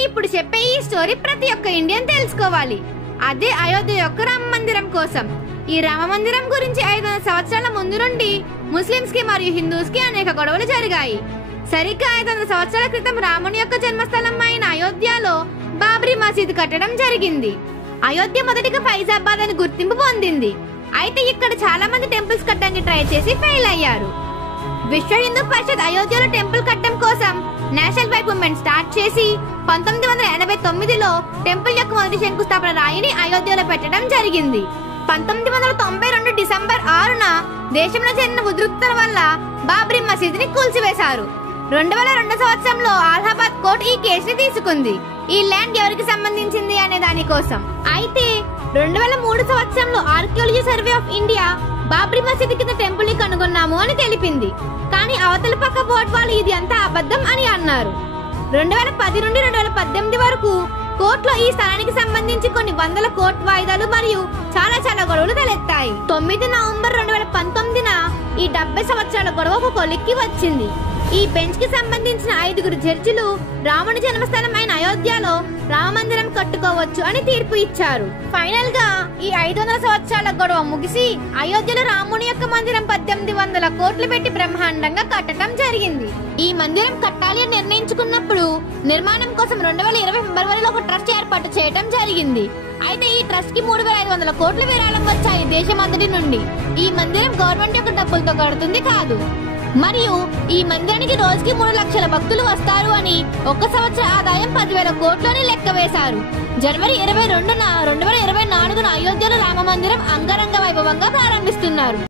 నేను ఇప్పుడు చెప్పే ఈ స్టోరీ ప్రతి ఒక్క ఇండియన్ తెలుసుకోవాలి. అదే అయోధ్య యొక్క రామ మందిరం కోసం. ఈ రామ మందిరం గురించి 500 సంవత్సరాల ముందు నుండి ముస్లింస్ కి మరియు హిందూస్ కి అనేక గొడవలు జరిగాయి. సరిగ్గా 500 సంవత్సరాల క్రితం రాముని యొక్క జన్మస్థలం అయిన అయోధ్యలో బాబ్రీ మసీదు కట్టడం జరిగింది. అయోధ్య మొదటిగా ఫైజాబాద్ అని గుర్తింపు పొందింది. అయితే ఇక్కడ చాలా మంది టెంపుల్స్ కట్టడానికి ట్రై చేసి ఫెయిల్ అయ్యారు. విశ్వ హిందూ పరిషత్ అయోధ్యలో టెంపుల్ కట్టడం కోసం నేషనల్ వైడ్ మూవ్మెంట్ స్టార్ట్ చేసి 1989లో టెంపుల్ యొక్క మొదటి శంకుస్థాపన రాయిని అయోధ్యలో పెట్టడం జరిగింది. 1992 డిసెంబర్ 6న దేశంలో జరిగిన ఉద్రిక్తతల వల్ల బాబ్రీ మసీదుని కూల్చివేశారు. 2002 సంవత్సరంలో అలహాబాద్ కోర్టు ఈ కేసుని తీసుకుంది, ఈ ల్యాండ్ ఎవరికి సంబంధించింది అనే దాని కోసం. అయితే 2003 సంవత్సరంలో archaeology survey of India Babri మసీదు కింద టెంపుల్ ని కనుగొన్నాము అని తెలిపింది. కానీ అవతల పక్క బోర్డు వాళ్ళు ఇది అంతా అబద్ధం అని అన్నారు. 2010 నుండి 2018 వరకు కోర్టులో ఈ స్థలానికి సంబంధించి కొన్ని వందల కోర్టు వాయిదాలు మరియు చాలా గొడవలు తలెత్తాయి. 9 నవంబర్ 2019న ఈ 70 సంవత్సరాల గొడవ ఒక కొలిక్కి వచ్చింది. ఈ బెంచ్ కి సంబంధించిన 5 జడ్జిలు రాముని జన్మస్థలం అయిన అయోధ్యలో రామ మందిరం కట్టుకోవచ్చు అని తీర్పు ఇచ్చారు. ఫైనల్ గా ఈ 500 సంవత్సరాల గొడవ ముగిసి అయోధ్యలో రాముని యొక్క మందిరం 1800 కోట్లు పెట్టి బ్రహ్మాండంగా కట్టడం జరిగింది. ఈ మందిరం కట్టాలి అని నిర్ణయించుకున్నప్పుడు నిర్మాణం కోసం 2020 ఫిబ్రవరిలో ఒక ట్రస్ట్ ఏర్పాటు చేయడం జరిగింది. అయితే ఈ ట్రస్ట్ కి 3500 కోట్లు విరాళం వచ్చాయి దేశమంతటి నుండి. ఈ మందిరం గవర్నమెంట్ యొక్క డబ్బులతో కడుతుంది కాదు. మరియు ఈ మందిరానికి రోజుకి 3 లక్షల భక్తులు వస్తారు అని ఒక సంవత్సర ఆదాయం 10,000 కోట్లు అని లెక్క వేశారు. జనవరి 22న 2024న అయోధ్యలో రామ మందిరం అంగరంగ వైభవంగా ప్రారంభిస్తున్నారు.